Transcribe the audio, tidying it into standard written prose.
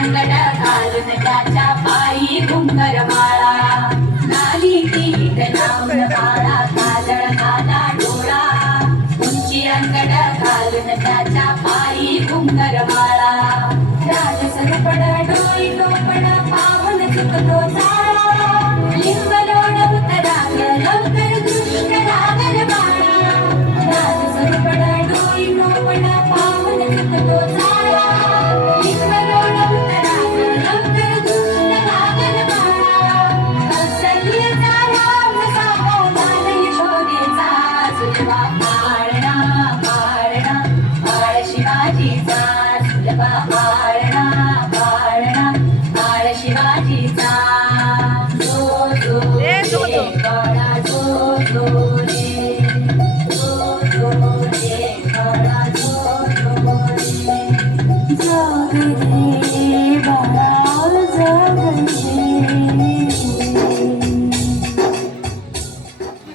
अंगड घालून त्याच्या पायी घुंगरमाळा नाली पीठ लावून बाळा काजळ घाला डोळा उंची अंगड घालून त्याच्या पायी घुंगरमाळा राजसरपड डोई टोपड पावन चुकतो चाळा लिंब लोडवत राग लवकर दृष्ट लागल बाळा राजसरपड डोई टोपड पावन चुकतो चाळा